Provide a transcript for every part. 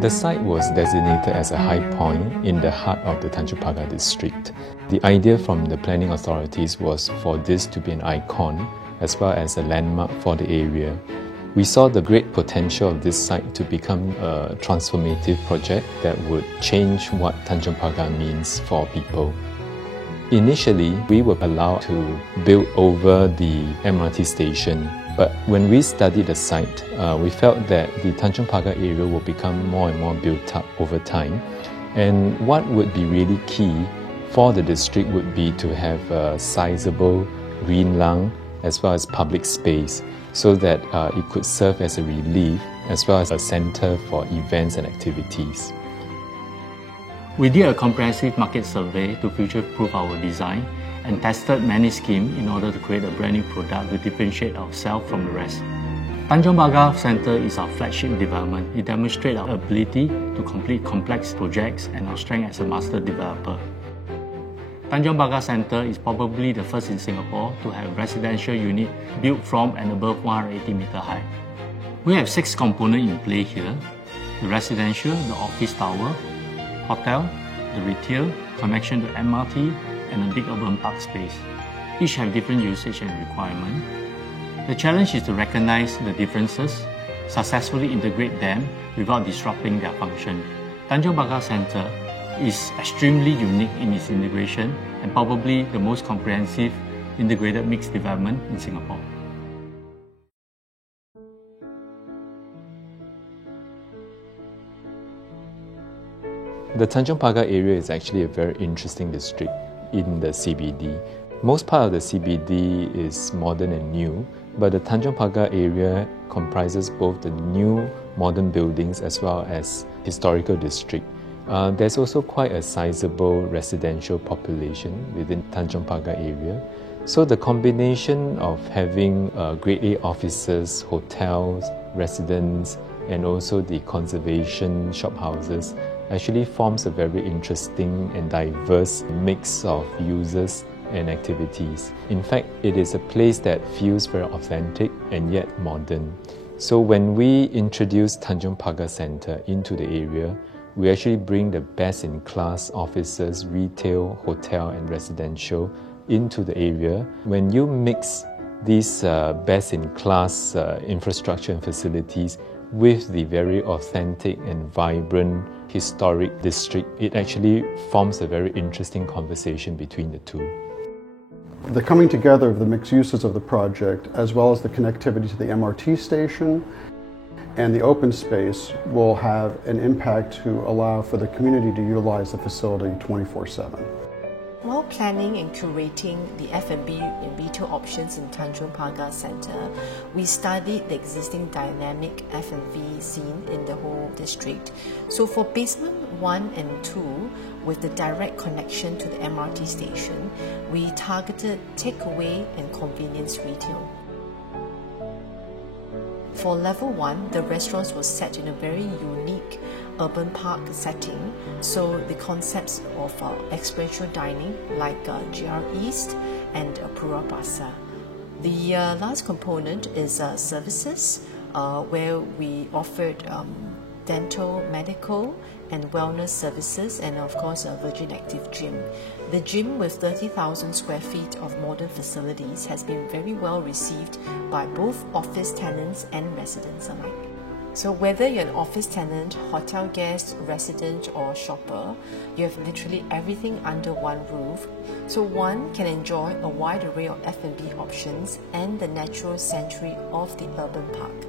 The site was designated as a high point in the heart of the Tanjong Pagar district. The idea from the planning authorities was for this to be an icon as well as a landmark for the area. We saw the great potential of this site to become a transformative project that would change what Tanjong Pagar means for people. Initially, we were allowed to build over the MRT station, but when we studied the site, we felt that the Tanjong Pagar area will become more and more built up over time. And what would be really key for the district would be to have a sizable green lung as well as public space so that it could serve as a relief as well as a center for events and activities. We did a comprehensive market survey to future-proof our design and tested many schemes in order to create a brand new product to differentiate ourselves from the rest. Tanjong Pagar Centre is our flagship development. It demonstrates our ability to complete complex projects and our strength as a master developer. Tanjong Pagar Centre is probably the first in Singapore to have a residential unit built from and above 180 meter high. We have 6 components in play here: the residential, the office tower, hotel, the retail, connection to MRT, and a big urban park space. Each have different usage and requirement. The challenge is to recognize the differences, successfully integrate them without disrupting their function. Tanjong Pagar Centre is extremely unique in its integration and probably the most comprehensive integrated mixed development in Singapore. The Tanjong Pagar area is actually a very interesting district in the CBD. Most part of the CBD is modern and new, but the Tanjong Pagar area comprises both the new modern buildings as well as historical district. There's also quite a sizable residential population within Tanjong Pagar area. So the combination of having Grade A offices, hotels, residents, and also the conservation shophouses actually forms a very interesting and diverse mix of users and activities. In fact, it is a place that feels very authentic and yet modern. So when we introduce Tanjong Pagar Centre into the area, we actually bring the best-in-class offices, retail, hotel and residential into the area. When you mix these best-in-class infrastructure and facilities with the very authentic and vibrant historic district, it actually forms a very interesting conversation between the two. The coming together of the mixed uses of the project, as well as the connectivity to the MRT station and the open space, will have an impact to allow for the community to utilize the facility 24/7. While planning and curating the F&B and retail options in Tanjong Pagar Centre, we studied the existing dynamic F&B scene in the whole district. So for basement 1 and 2, with the direct connection to the MRT station, we targeted takeaway and convenience retail. For level 1, the restaurants were set in a very unique urban park setting, so the concepts of experiential dining like GR East and Pura Plaza. The last component is services, where we offered dental, medical and wellness services, and of course a Virgin Active gym. The gym, with 30,000 square feet of modern facilities, has been very well received by both office tenants and residents alike. So whether you're an office tenant, hotel guest, resident or shopper, you have literally everything under one roof. So one can enjoy a wide array of F&B options and the natural sanctuary of the urban park.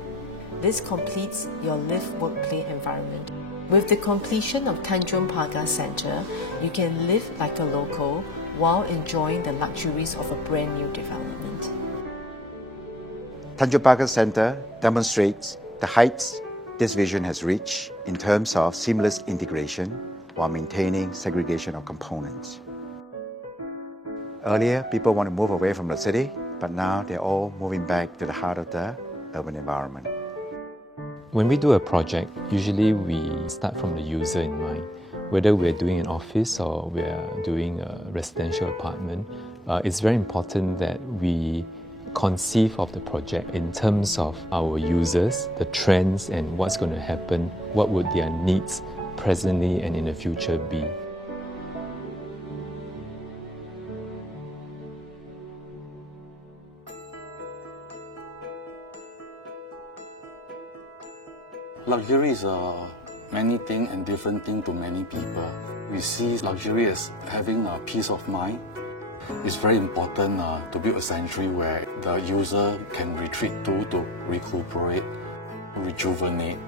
This completes your live, work, play environment. With the completion of Tanjong Pagar Centre, you can live like a local while enjoying the luxuries of a brand new development. Tanjong Pagar Centre demonstrates the heights this vision has reached in terms of seamless integration while maintaining segregation of components. Earlier, people want to move away from the city, but now they're all moving back to the heart of the urban environment. When we do a project, usually we start from the user in mind. Whether we're doing an office or we're doing a residential apartment, it's very important that we conceive of the project in terms of our users, the trends and what's going to happen, what would their needs presently and in the future be. Luxury is many things and different things to many people. We see luxury as having a peace of mind. It's very important to build a sanctuary where the user can retreat to recuperate, rejuvenate.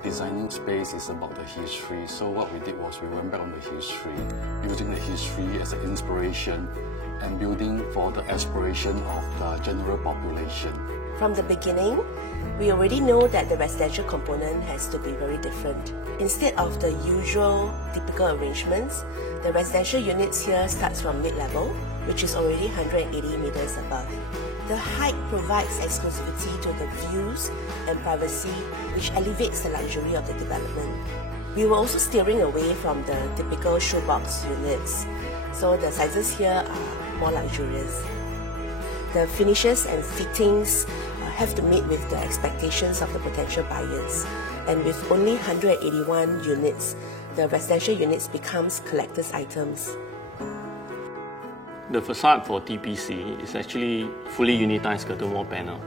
Designing space is about the history, so what we did was we went back on the history, using the history as an inspiration and building for the aspiration of the general population. From the beginning, we already know that the residential component has to be very different. Instead of the usual typical arrangements, the residential units here starts from mid-level, which is already 180 meters above. The height provides exclusivity to the views and privacy, which elevates the luxury of the development. We were also steering away from the typical shoebox units, so the sizes here are more luxurious. The finishes and fittings have to meet with the expectations of the potential buyers. And with only 181 units, the residential units becomes collector's items. The facade for TPC is actually fully unitized curtain wall panel.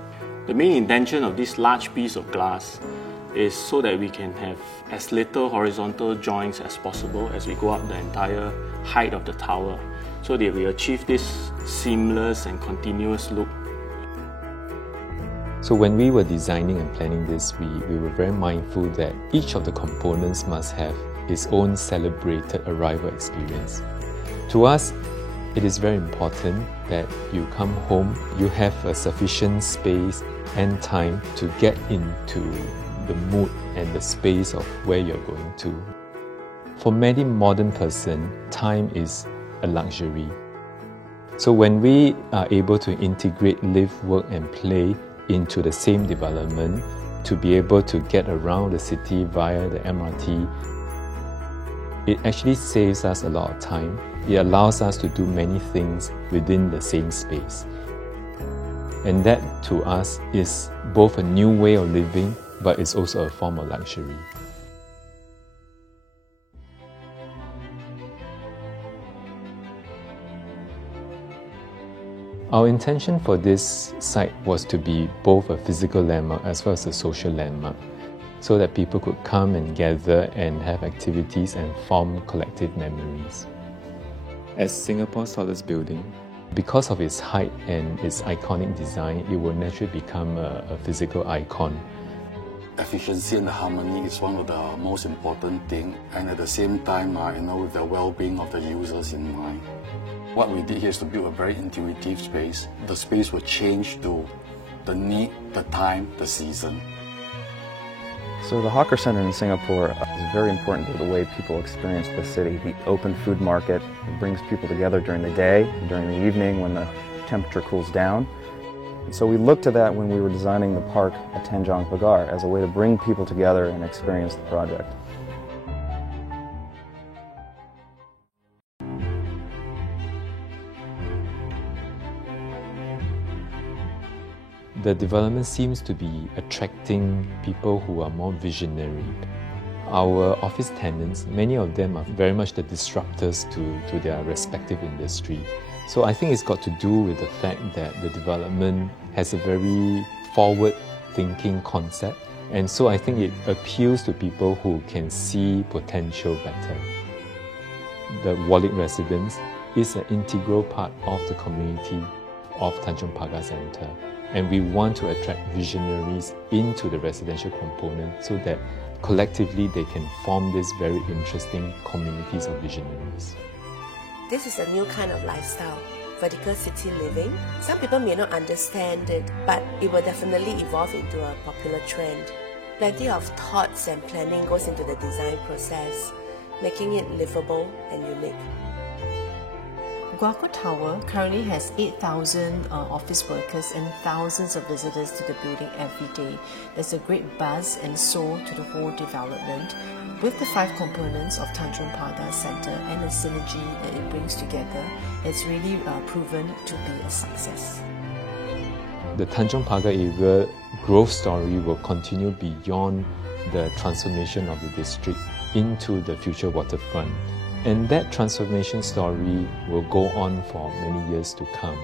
The main intention of this large piece of glass is so that we can have as little horizontal joints as possible as we go up the entire height of the tower, so that we achieve this seamless and continuous look. So when we were designing and planning this, we were very mindful that each of the components must have its own celebrated arrival experience. To us, it is very important that you come home, you have a sufficient space and time to get into the mood and the space of where you're going to. For many modern person, time is a luxury. So when we are able to integrate live, work and play into the same development, to be able to get around the city via the MRT, it actually saves us a lot of time. It allows us to do many things within the same space. And that, to us, is both a new way of living, but it's also a form of luxury. Our intention for this site was to be both a physical landmark as well as a social landmark, so that people could come and gather and have activities and form collective memories. As Singapore's tallest building, because of its height and its iconic design, it will naturally become a physical icon. Efficiency and harmony is one of the most important things, and at the same time, with the well-being of the users in mind. What we did here is to build a very intuitive space. The space will change to the need, the time, the season. So the Hawker Center in Singapore is very important to the way people experience the city. The open food market brings people together during the day, during the evening when the temperature cools down. And so we looked to that when we were designing the park at Tanjong Pagar as a way to bring people together and experience the project. The development seems to be attracting people who are more visionary. Our office tenants, many of them are very much the disruptors to their respective industry. So I think it's got to do with the fact that the development has a very forward-thinking concept. And so I think it appeals to people who can see potential better. The Warwick residence is an integral part of the community of Tanjong Pagar Centre. And we want to attract visionaries into the residential component so that collectively they can form these very interesting communities of visionaries. This is a new kind of lifestyle, vertical city living. Some people may not understand it, but it will definitely evolve into a popular trend. Plenty of thoughts and planning goes into the design process, making it livable and unique. Guaco Tower currently has 8,000 office workers and thousands of visitors to the building every day. There's a great buzz and soul to the whole development. With the 5 components of Tanjong Pagar Centre and the synergy that it brings together, it's really proven to be a success. The Tanjong Pagar area growth story will continue beyond the transformation of the district into the future waterfront. And that transformation story will go on for many years to come.